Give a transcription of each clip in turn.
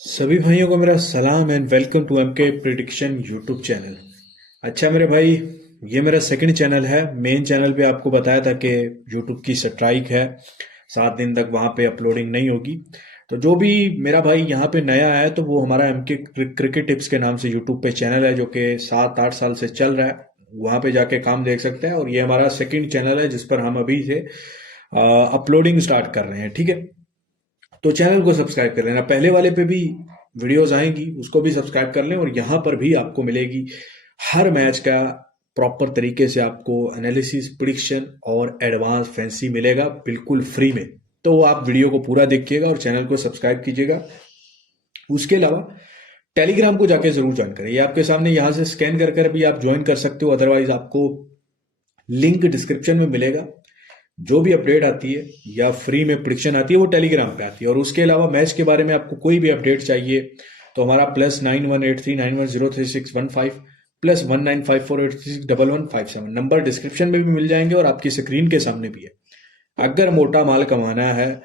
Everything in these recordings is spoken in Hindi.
सभी भाइयों को मेरा सलाम and welcome to MK prediction YouTube channel. अच्छा मेरे भाई, ये मेरा सेकंड चैनल है। मेन चैनल पे आपको बताया था कि यूट्यूब की स्ट्राइक है, 7 दिन तक वहाँ पे अपलोडिंग नहीं होगी। तो जो भी मेरा भाई यहाँ पे नया है तो वो हमारा एमके क्रिकेट टिप्स के नाम से यूट्यूब पे चैनल है, जो कि 7-8 साल से चल रहा है। वहाँ पे जाके काम देख सकते हैं। और ये हमारा सेकंड चैनल है जिस पर हम अभी से अपलोडिंग स्टार्ट कर रहे हैं, ठीक है। तो चैनल को सब्सक्राइब कर लेना। पहले वाले पे भी वीडियोस आएंगी, उसको भी सब्सक्राइब कर लें। और यहाँ पर भी आपको मिलेगी हर मैच का प्रॉपर तरीके से आपको एनालिसिस, प्रिडिक्शन और एडवांस फैंसी मिलेगा बिल्कुल फ्री में। तो आप वीडियो को पूरा देखिएगा और चैनल को सब्सक्राइब कीजिएगा। उसके अलावा टेलीग्राम को जाके जरूर ज्वाइन करें। ये आपके सामने यहाँ से स्कैन कर कर भी आप ज्वाइन कर सकते हो, अदरवाइज आपको लिंक डिस्क्रिप्शन में मिलेगा। जो भी अपडेट आती है या फ्री में प्रिडिक्शन आती है वो टेलीग्राम पे आती है। और उसके अलावा मैच के बारे में आपको कोई भी अपडेट चाहिए तो हमारा +9183910361 +195483611157 नंबर डिस्क्रिप्शन में भी मिल जाएंगे और आपकी स्क्रीन के सामने भी है। अगर मोटा माल कमाना है,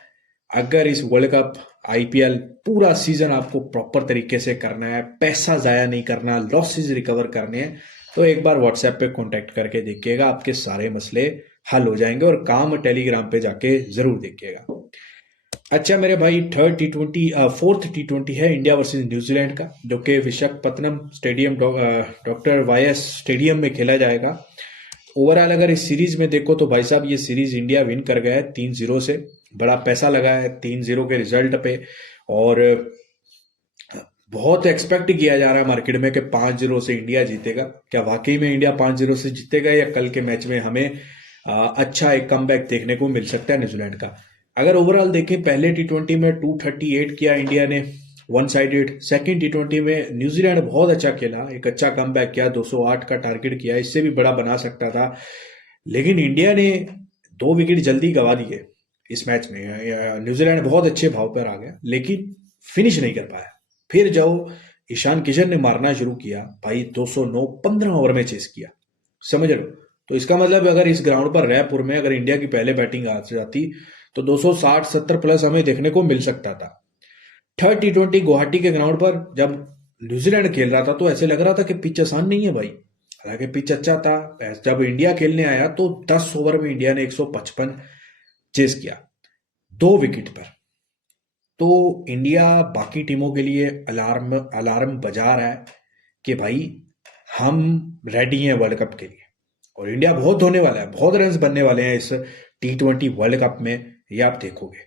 अगर इस वर्ल्ड कप, आईपीएल पूरा सीजन आपको प्रॉपर तरीके से करना है, पैसा जाया नहीं करना, लॉसेस रिकवर करने हैं, तो एक बार व्हाट्सएप पे कांटेक्ट करके देखिएगा, आपके सारे मसले हल हो जाएंगे। और काम टेलीग्राम पे जाके जरूर देखिएगा। अच्छा मेरे भाई, फोर्थ टी ट्वेंटी है इंडिया वर्सेस न्यूजीलैंड का, जो कि Visakhapatnam stadium, doctor YS stadium में खेला जाएगा। ओवरऑल अगर इस सीरीज में देखो तो भाई साहब, ये सीरीज इंडिया विन कर गया है 3-0 से। बड़ा पैसा लगा है 3-0 के रिजल्ट पे। और बहुत एक्सपेक्ट किया जा रहा है मार्केट में कि 5-0 से इंडिया जीतेगा। क्या वाकई में इंडिया 5-0 से जीतेगा, या कल के मैच में हमें अच्छा एक कमबैक देखने को मिल सकता है न्यूजीलैंड का? अगर ओवरऑल देखें, पहले टी20 में 238 किया इंडिया ने, वन साइडेड। सेकेंड टी20 में न्यूजीलैंड बहुत अच्छा खेला, एक अच्छा कमबैक किया, 208 का टारगेट किया, इससे भी बड़ा बना सकता था। लेकिन इंडिया ने 2 विकेट जल्दी गवा दिए इस मैच में। न्यूजीलैंड बहुत अच्छे भाव पर आ गया लेकिन फिनिश नहीं कर पाया। फिर जब ईशान किशन ने मारना शुरू किया, भाई 209 15 ओवर में चेस किया, समझ रहे हो? तो इसका मतलब अगर इस ग्राउंड पर रायपुर में अगर इंडिया की पहले बैटिंग आ जाती तो 260-70 प्लस हमें देखने को मिल सकता था। थर्ड टी20 गुवाहाटी के ग्राउंड पर जब न्यूजीलैंड खेल रहा था तो ऐसे लग रहा था कि पिच आसान नहीं है भाई। हालांकि पिच अच्छा था। जब इंडिया खेलने आया तो 10 ओवर में इंडिया ने 155 चेस किया, 2 विकेट पर। तो इंडिया बाकी टीमों के लिए अलार्म अलार्म बजा रहा है कि भाई हम रेडी हैं वर्ल्ड कप के लिए। और इंडिया बहुत होने वाला है, बहुत रन्स बनने वाले हैं इस टी20 वर्ल्ड कप में, ये आप देखोगे।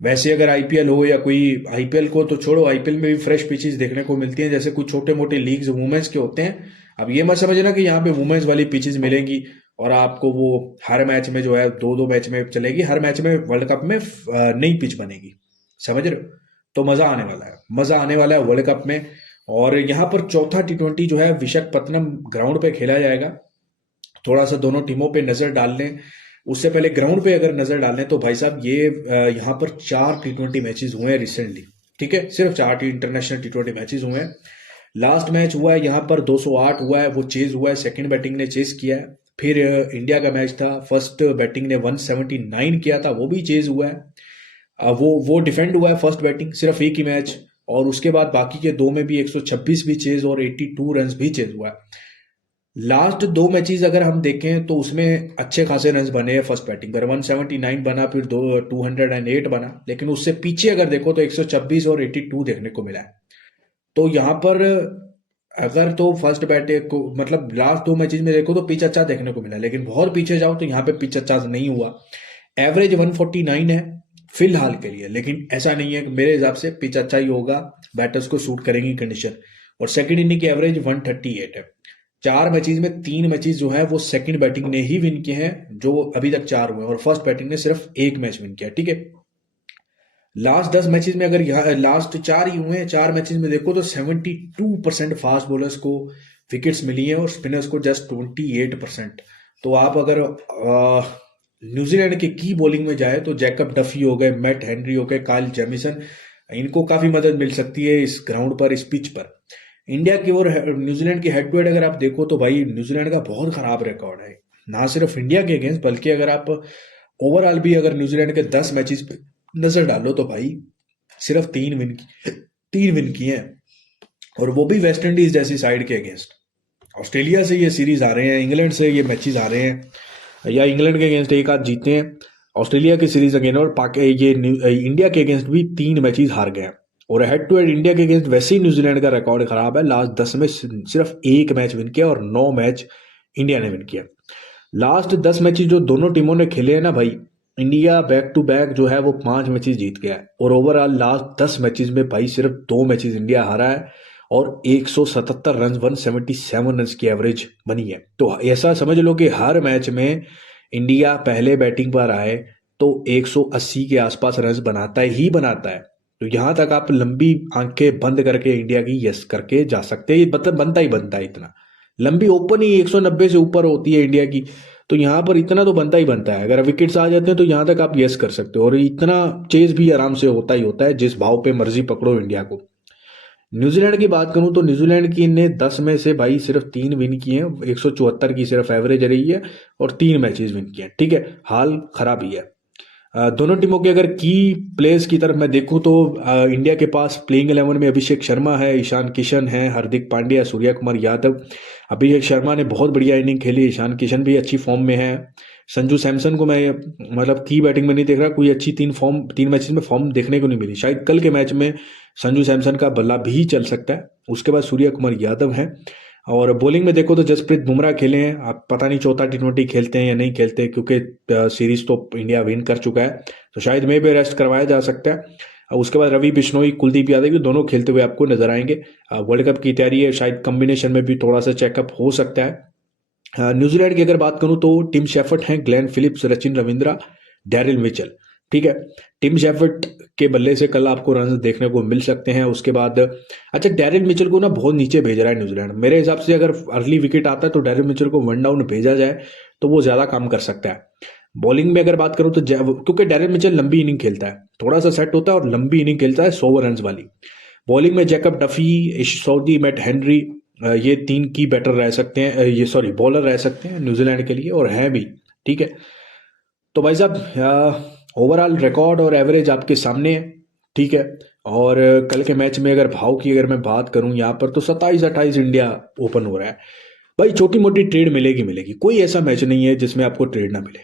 वैसे अगर आईपीएल हो या कोई, आईपीएल को तो छोड़ो, आईपीएल में भी फ्रेश पिचेस देखने को मिलती हैं, जैसे कुछ छोटे मोटे लीग्स वुमेन्स के होते हैं। अब ये मत समझना कि यहाँ पे वुमेन्स वाली पिचेस मिलेंगी और आपको वो हर मैच में जो है 2-2 मैच में चलेगी, हर मैच में वर्ल्ड कप में नई पिच बनेगी, समझ रहे हो? तो मजा आने वाला है, मजा आने वाला है वर्ल्ड कप में। और यहाँ पर चौथा टी20 जो है विशाखापत्तनम ग्राउंड पे खेला जाएगा। थोड़ा सा दोनों टीमों पे नजर डाल लें, उससे पहले ग्राउंड पे अगर नजर डालें तो भाई साहब ये यहाँ पर 4 टी20 मैचेस हुए हैं रिसेंटली, ठीक है। सिर्फ 4 इंटरनेशनल टी20 मैचेस हुए हैं। लास्ट मैच हुआ है यहाँ पर 208 हुआ है, वो चेज हुआ है, सेकंड बैटिंग ने चेज किया है। फिर इंडिया का मैच था, फर्स्ट बैटिंग ने 179 किया था, वो भी चेज हुआ है। वो डिफेंड हुआ है फर्स्ट बैटिंग, सिर्फ एक ही मैच। और उसके बाद बाकी के दो में भी 126 भी चेज और 82 रन भी चेज हुआ है। लास्ट 2 मैचेस अगर हम देखें तो उसमें अच्छे खासे रन बने हैं। फर्स्ट बैटिंग पर 179 बना, फिर 208 बना, लेकिन उससे पीछे अगर देखो तो 126 और 82 देखने को मिला है। तो यहाँ पर अगर तो फर्स्ट बैटिंग को, मतलब लास्ट 2 मैचेस में देखो तो पिच अच्छा देखने को मिला, लेकिन बहुत पीछे जाओ तो यहाँ पे पिच अच्छा नहीं हुआ। एवरेज 149 है फिलहाल के लिए, लेकिन ऐसा नहीं है कि मेरे हिसाब से पिच अच्छा ही होगा, बैटर्स को सूट करेंगी कंडीशन। और सेकंड इनिंग की एवरेज 138 है। 4 मैचेस में 3 मैचेस जो है वो सेकंड बैटिंग ने ही विन किए हैं, जो अभी तक 4 हुए, और फर्स्ट बैटिंग ने सिर्फ एक मैच विन किया, ठीक है। लास्ट 10 मैचेस में, अगर यहाँ लास्ट 4 ही हुए हैं, 4 मैचेस में देखो तो 72% फास्ट बॉलर्स को विकेट्स मिली हैं और स्पिनर्स को जस्ट 28%। तो आप अगर न्यूजीलैंड की बॉलिंग में जाए तो जैकब डफी हो गए, मैट हेनरी हो गए, काइल जेमिसन, इनको काफी मदद मिल सकती है इस ग्राउंड पर, इस पिच पर। इंडिया की और न्यूजीलैंड की हेड टू हेड अगर आप देखो तो भाई न्यूजीलैंड का बहुत खराब रिकॉर्ड है, ना सिर्फ इंडिया के अगेंस्ट, बल्कि अगर आप ओवरऑल भी अगर न्यूजीलैंड के 10 मैचेस पे नजर डालो तो भाई सिर्फ 3 विन 3 विन किए हैं, और वो भी वेस्ट इंडीज जैसी साइड के अगेंस्ट। ऑस्ट्रेलिया से ये सीरीज आ रहे हैं, इंग्लैंड से ये मैचेस आ रहे हैं, या इंग्लैंड के अगेंस्ट एक आध जीते हैं, ऑस्ट्रेलिया की सीरीज अगेंस्ट, और इंडिया के अगेंस्ट भी 3 मैचेस हार गए हैं। और हेड टू हेड इंडिया के अगेंस्ट वैसे ही न्यूजीलैंड का रिकॉर्ड खराब है, लास्ट 10 में सिर्फ 1 मैच विन किया और 9 मैच इंडिया ने विन किया। लास्ट 10 मैचेस जो दोनों टीमों ने खेले हैं ना भाई, इंडिया बैक टू बैक जो है वो 5 मैचेस जीत गया है, और ओवरऑल लास्ट 10 मैचेस में भाई सिर्फ 2 मैचेस इंडिया हारा है, और 177 रन 177 रन की एवरेज बनी है। तो ऐसा समझ लो कि हर मैच में इंडिया पहले बैटिंग पर आए तो 180 के आसपास रन बनाता ही बनाता है। तो यहां तक आप लंबी आंखें बंद करके इंडिया की यस करके जा सकते हैं, ये मतलब बनता ही बनता है इतना। लंबी ओपन ही 190 से ऊपर होती है इंडिया की, तो यहां पर इतना तो बनता ही बनता है। अगर विकेट्स आ जाते हैं तो यहां तक आप यस कर सकते हो, और इतना चेज भी आराम से होता ही होता है, जिस भाव पे मर्जी पकड़ो इंडिया को। न्यूजीलैंड की बात करूं तो न्यूजीलैंड की ने 10 में से भाई सिर्फ 3 विन किए हैं, 174 की सिर्फ एवरेज रही है, और 3 मैचेस विन किए हैं। ठीक है, हाल खराब ही है। दोनों टीमों के अगर की प्लेयर्स की तरफ मैं देखूं तो इंडिया के पास प्लेइंग 11 में अभिषेक शर्मा है, ईशान किशन है, हार्दिक पांड्या, सूर्या कुमार यादव। अभिषेक शर्मा ने बहुत बढ़िया इनिंग खेली, ईशान किशन भी अच्छी फॉर्म में है। संजू सैमसन को मैं मतलब की बैटिंग में नहीं देख रहा, कोई अच्छी 3 मैचेस में फॉर्म देखने को नहीं मिली। शायद कल के मैच में संजू सैमसन का बल्ला भी चल सकता है। उसके बाद सूर्या कुमार यादव है, और बॉलिंग में देखो तो जसप्रीत बुमराह खेले हैं। आप पता नहीं चौथा T20 खेलते हैं या नहीं खेलते, क्योंकि सीरीज तो इंडिया विन कर चुका है, तो शायद में भी रेस्ट करवाया जा सकता है। उसके बाद रवि बिश्नोई, कुलदीप यादव, ये दोनों खेलते हुए आपको नजर आएंगे। वर्ल्ड कप की तैयारी है, शायद कॉम्बिनेशन में भी थोड़ा सा चेकअप हो सकता है। न्यूजीलैंड की अगर बात करूं तो टिम शेफर्ट हैं, Glenn Phillips, Sachin Ravindra, Daryl Mitchell. ठीक है, टिम शेफर्ट के बल्ले से कल आपको रन देखने को मिल सकते हैं। उसके बाद अच्छा, डैरिल मिचेल को ना बहुत नीचे भेज रहा है न्यूजीलैंड। मेरे हिसाब से अगर अर्ली विकेट आता है तो डैरिल मिचेल को 1 डाउन भेजा जाए तो वो ज्यादा काम कर सकता है। बॉलिंग में अगर बात करूं तो क्योंकि डैरिल मिचेल लंबी इनिंग खेलता है, थोड़ा सा सेट होता है और लंबी इनिंग खेलता है 100 रन वाली। बॉलिंग में जैकब डफी, इश सऊदी, मैट हेनरी, ये 3 की बैटर रह सकते हैं, ये सॉरी बॉलर रह सकते हैं न्यूजीलैंड के लिए, और हैं भी। ठीक है, तो भाई साहब ओवरऑल रिकॉर्ड और एवरेज आपके सामने है। ठीक है, और कल के मैच में अगर भाव की अगर मैं बात करूं यहाँ पर तो 27-28 इंडिया ओपन हो रहा है। भाई छोटी मोटी ट्रेड मिलेगी मिलेगी, कोई ऐसा मैच नहीं है जिसमें आपको ट्रेड ना मिले,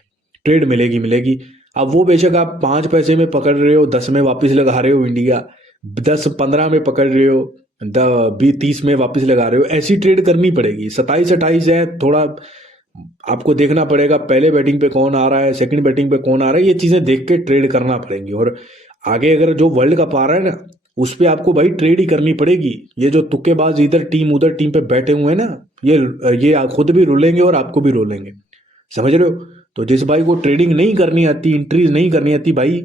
ट्रेड मिलेगी मिलेगी। अब वो बेशक आप 5 पैसे में पकड़ रहे हो, 10 में वापस लगा रहे हो इंडिया, 10-15 में पकड़ रहे हो, 20-30 में वापस लगा रहे हो, ऐसी ट्रेड करनी पड़ेगी। 27-28 है, थोड़ा आपको देखना पड़ेगा पहले बैटिंग पे कौन आ रहा है, सेकंड बैटिंग पे कौन आ रहा है, ये चीजें देख के ट्रेड करना पड़ेंगी। और आगे अगर जो वर्ल्ड कप आ रहा है ना, उस पे आपको भाई ट्रेड ही करनी पड़ेगी। ये जो तुक्केबाज इधर टीम उधर टीम पे बैठे हुए हैं ना, ये खुद भी रोलेंगे और आपको भी रोलेंगे, समझ रहे हो। तो जिस भाई को ट्रेडिंग नहीं करनी आती, इंट्रीज नहीं करनी आती, भाई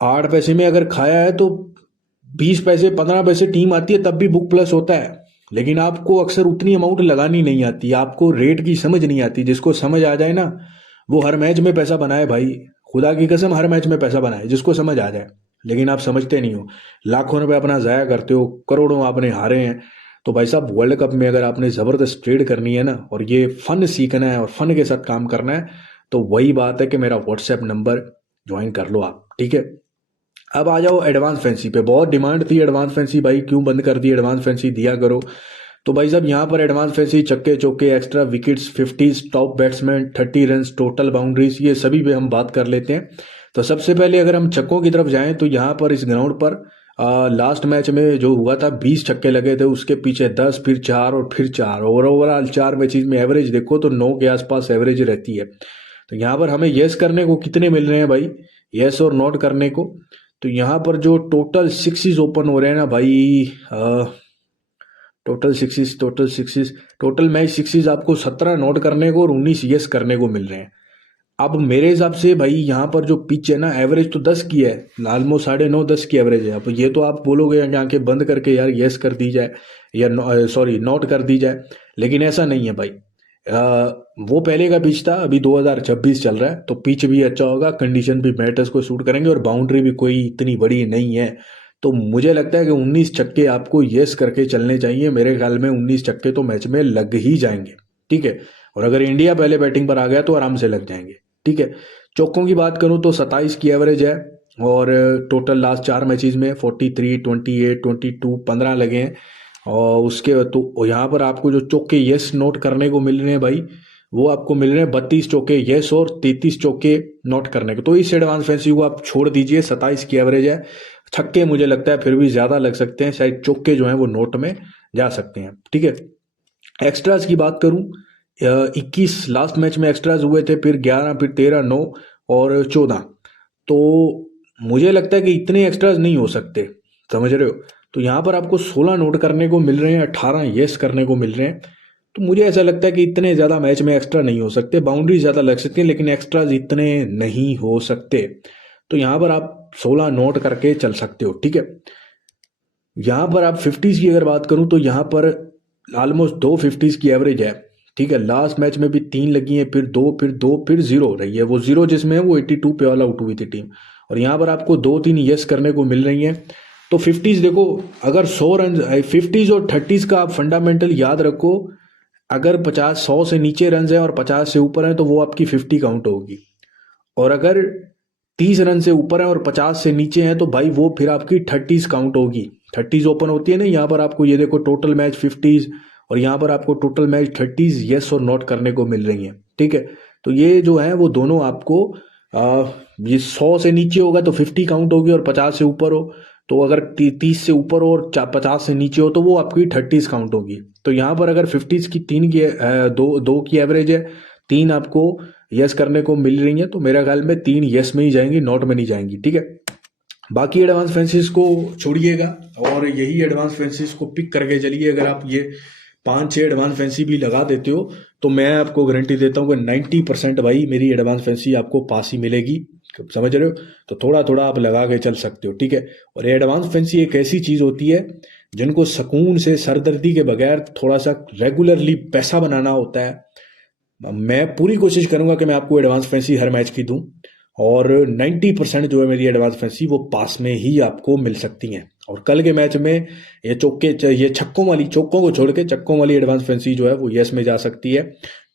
8 पैसे में अगर खाया है तो 20 पैसे 15 पैसे टीम आती है तब भी बुक प्लस होता है। लेकिन आपको अक्सर उतनी अमाउंट लगानी नहीं आती, आपको रेट की समझ नहीं आती। जिसको समझ आ जाए ना, वो हर मैच में पैसा बनाए भाई, खुदा की कसम हर मैच में पैसा बनाए, जिसको समझ आ जाए। लेकिन आप समझते नहीं हो, लाखों रुपए अपना जाया करते हो, करोड़ों आपने हारे हैं। तो भाई साहब वर्ल्ड कप में अगर आपने जबरदस्त ट्रेड करनी है ना, और ये फन सीखना है और फन के साथ काम करना है, तो वही बात है कि मेरा व्हाट्सएप नंबर ज्वाइन कर लो आप। ठीक है, अब आ जाओ एडवांस फैंसी पे। बहुत डिमांड थी एडवांस फैंसी, भाई क्यों बंद कर दी, एडवांस फैंसी दिया करो। तो भाई साहब यहाँ पर एडवांस फैंसी छक्के चौके, extra wickets, 50 top batsman, 30 run, total boundaries, ये सभी पे हम बात कर लेते हैं। तो सबसे पहले अगर हम छक्कों की तरफ जाएं तो यहाँ पर इस ग्राउंड पर लास्ट मैच में जो हुआ था 20 छक्के लगे थे, उसके पीछे 10, फिर 4 और फिर 4, और ओवरऑल 4 मैचेज में एवरेज देखो तो 9 के आसपास एवरेज रहती है। तो यहाँ पर हमें यस करने को कितने मिल रहे हैं भाई, यस और नॉट करने को। तो यहाँ पर जो टोटल 6 ओपन हो रहे हैं ना भाई, टोटल मैच 6 आपको 17 नोट करने को और 19 यस करने को मिल रहे हैं। अब मेरे हिसाब से भाई यहाँ पर जो पिच है ना, एवरेज तो 10 की है, ऑलमोस्ट 9.5-10 की एवरेज है। अब ये तो आप बोलोगे आंखें बंद करके यार यस कर दी जाए या सॉरी नोट कर दी जाए, लेकिन ऐसा नहीं है भाई। वो पहले का पिच था, अभी 2026 चल रहा है, तो पिच भी अच्छा होगा, कंडीशन भी बैटर्स को सूट करेंगे, और बाउंड्री भी कोई इतनी बड़ी नहीं है। तो मुझे लगता है कि 19 छक्के आपको यस करके चलने चाहिए। मेरे ख्याल में 19 छक्के तो मैच में लग ही जाएंगे। ठीक है, और अगर इंडिया पहले बैटिंग पर आ गया तो आराम से लग जाएंगे। ठीक है, चौकों की बात करूं तो 27 की एवरेज है, और टोटल लास्ट 4 मैचेस में 43, 28, 22, 15 लगे हैं। और उसके तो यहाँ पर आपको जो चौके यस नोट करने को मिल रहे हैं भाई, वो आपको मिल रहे हैं 32 चौके यस और 33 चौके नोट करने को। तो इस एडवांस फैंसी को आप छोड़ दीजिए, 27 की एवरेज है। छक्के मुझे लगता है फिर भी ज्यादा लग सकते हैं, शायद चौके जो हैं वो नोट में जा सकते हैं। ठीक है, एक्स्ट्राज की बात करूं, 21 लास्ट मैच में एक्स्ट्राज हुए थे, फिर 11, फिर 13, 9 और 14। तो मुझे लगता है कि इतने एक्स्ट्राज नहीं हो सकते, समझ रहे हो। तो यहाँ पर आपको 16 नोट करने को मिल रहे हैं, 18 यस करने को मिल रहे हैं। तो मुझे ऐसा लगता है कि इतने ज़्यादा मैच में एक्स्ट्रा नहीं हो सकते, बाउंड्री ज़्यादा लग सकती है लेकिन एक्स्ट्राज इतने नहीं हो सकते। तो यहाँ पर आप 16 नोट करके चल सकते हो। ठीक है, यहाँ पर आप 50s की अगर बात करूं तो यहाँ पर ऑलमोस्ट 2 50s की एवरेज है। ठीक है, लास्ट मैच में भी 3 लगी हैं, फिर 2, फिर 2, फिर 0 रही है। वो 0 जिसमें है वो 82 पे ऑल आउट हुई थी टीम। और यहाँ पर आपको 2-3 यस करने को मिल रही हैं। तो 50s देखो, अगर 100 रन 50s और 30s का आप फंडामेंटल याद रखो। अगर 100 से नीचे रन है और 50 से ऊपर है तो वो आपकी 50 काउंट होगी। और अगर 30 रन से ऊपर है और 50 से नीचे है तो भाई वो फिर आपकी 30s काउंट होगी। 30s ओपन होती है ना, यहाँ पर आपको ये देखो टोटल मैच 50s और यहाँ पर आपको टोटल मैच 30s यस और नॉट करने को मिल रही हैं। ठीक है, तो ये जो है वो दोनों आपको ये 100 से नीचे होगा तो 50 काउंट होगी और 50 से ऊपर हो तो अगर 30 से ऊपर हो और 50 से नीचे हो तो वो आपकी 30s काउंट होगी। तो यहाँ पर अगर 50s की 3 की दो की एवरेज है, 3 आपको यस करने को मिल रही है, तो मेरा ख्याल में 3 यस में ही जाएंगी, नॉट में नहीं जाएंगी। ठीक है, बाकी एडवांस फैंसीज को छोड़िएगा और यही एडवांस फैंसीज को पिक करके चलिए। अगर आप ये 5-6 एडवांस फैंसी भी लगा देते हो तो मैं आपको गारंटी देता हूँ कि 90% भाई मेरी एडवांस फैंसी आपको पास ही मिलेगी, समझ रहे हो। तो थोड़ा थोड़ा आप लगा के चल सकते हो। ठीक है, और एडवांस फैंसी एक ऐसी चीज होती है जिनको सुकून से सरदर्दी के बगैर थोड़ा सा रेगुलरली पैसा बनाना होता है। मैं पूरी कोशिश करूंगा कि मैं आपको एडवांस फैंसी हर मैच की दूं और 90% जो है मेरी एडवांस फैंसी वो पास में ही आपको मिल सकती हैं। और कल के मैच में ये छक्कों वाली, चौकों को छोड़ के छक्कों वाली एडवांस फैंसी जो है वो यस में जा सकती है।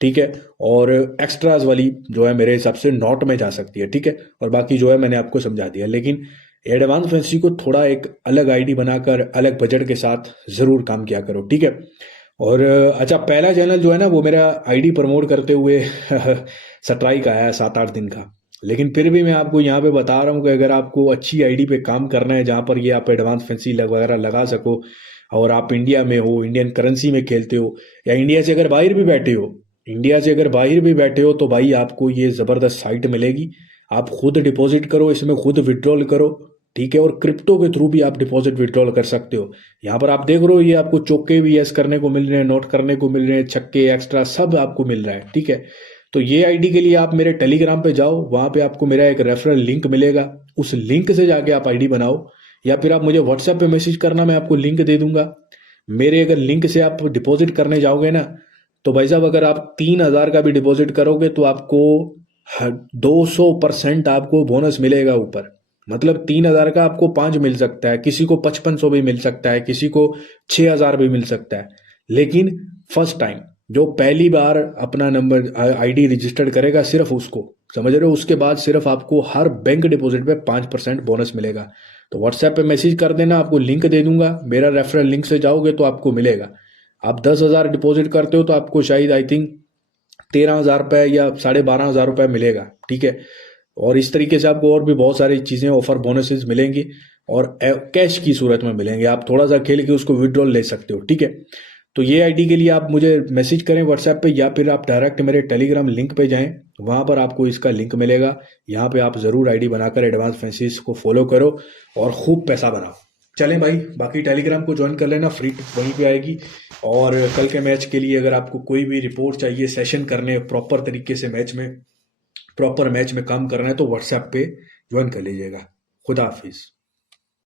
ठीक है, और एक्स्ट्राज वाली जो है मेरे हिसाब से नॉट में जा सकती है। ठीक है, और बाकी जो है मैंने आपको समझा दिया। लेकिन एडवांस फैंसी को थोड़ा एक अलग आईडी बनाकर अलग बजट के साथ जरूर काम किया करो। ठीक है, और अच्छा, पहला चैनल जो है ना वो मेरा आईडी प्रमोट करते हुए स्ट्राइक आया है 7-8 दिन का। लेकिन फिर भी मैं आपको यहाँ पे बता रहा हूँ कि अगर आपको अच्छी आईडी पे काम करना है जहाँ पर ये आप एडवांस फैंसी वगैरह लगा सको और आप इंडिया में हो, इंडियन करेंसी में खेलते हो, या इंडिया से अगर बाहर भी बैठे हो, इंडिया से अगर बाहर भी बैठे हो तो भाई आपको ये ज़बरदस्त साइट मिलेगी। आप खुद डिपॉजिट करो, इसमें खुद विड्रॉल करो। ठीक है, और क्रिप्टो के थ्रू भी आप डिपॉजिट विड्रॉल कर सकते हो। यहाँ पर आप देख रहे हो ये आपको चौके भी यस करने को मिल रहे हैं, नोट करने को मिल रहे हैं, छक्के एक्स्ट्रा सब आपको मिल रहा है। ठीक है, तो ये आईडी के लिए आप मेरे टेलीग्राम पे जाओ, वहां पे आपको मेरा एक रेफरल लिंक मिलेगा, उस लिंक से जाके आप आईडी बनाओ, या फिर आप मुझे व्हाट्सएप पे मैसेज करना, मैं आपको लिंक दे दूंगा। मेरे अगर लिंक से आप डिपॉजिट करने जाओगे ना तो भाई साहब अगर आप 3,000 का भी डिपॉजिट करोगे तो आपको 200% आपको बोनस मिलेगा ऊपर। मतलब 3,000 का आपको 5 मिल सकता है, किसी को 5500 भी मिल सकता है, किसी को 6,000 भी मिल सकता है। लेकिन फर्स्ट टाइम जो पहली बार अपना नंबर आईडी रजिस्टर्ड करेगा सिर्फ उसको, समझ रहे हो, उसके बाद सिर्फ आपको हर बैंक डिपॉजिट पे 5% बोनस मिलेगा। तो व्हाट्सएप पे मैसेज कर देना, आपको लिंक दे दूंगा, मेरा रेफरल लिंक से जाओगे तो आपको मिलेगा। आप 10,000 डिपॉजिट करते हो तो आपको शायद आई थिंक 13,000 रुपये या 12,500 रुपये मिलेगा। ठीक है, और इस तरीके से आपको और भी बहुत सारी चीज़ें ऑफर बोनसेस मिलेंगी और कैश की सूरत में मिलेंगे। आप थोड़ा सा खेल के उसको विड्रॉल ले सकते हो। ठीक है, तो ये आईडी के लिए आप मुझे मैसेज करें व्हाट्सएप पे या फिर आप डायरेक्ट मेरे टेलीग्राम लिंक पे जाएं, वहां पर आपको इसका लिंक मिलेगा। यहाँ पे आप ज़रूर आईडी बनाकर एडवांस फैंसीज को फॉलो करो और खूब पैसा बनाओ। चलें भाई, बाकी टेलीग्राम को ज्वाइन कर लेना, फ्री वहीं पे आएगी। और कल के मैच के लिए अगर आपको कोई भी रिपोर्ट चाहिए, सेशन करने प्रॉपर तरीके से प्रॉपर मैच में काम करना है तो व्हाट्सएप पे ज्वाइन कर लीजिएगा। खुदा हाफिज़।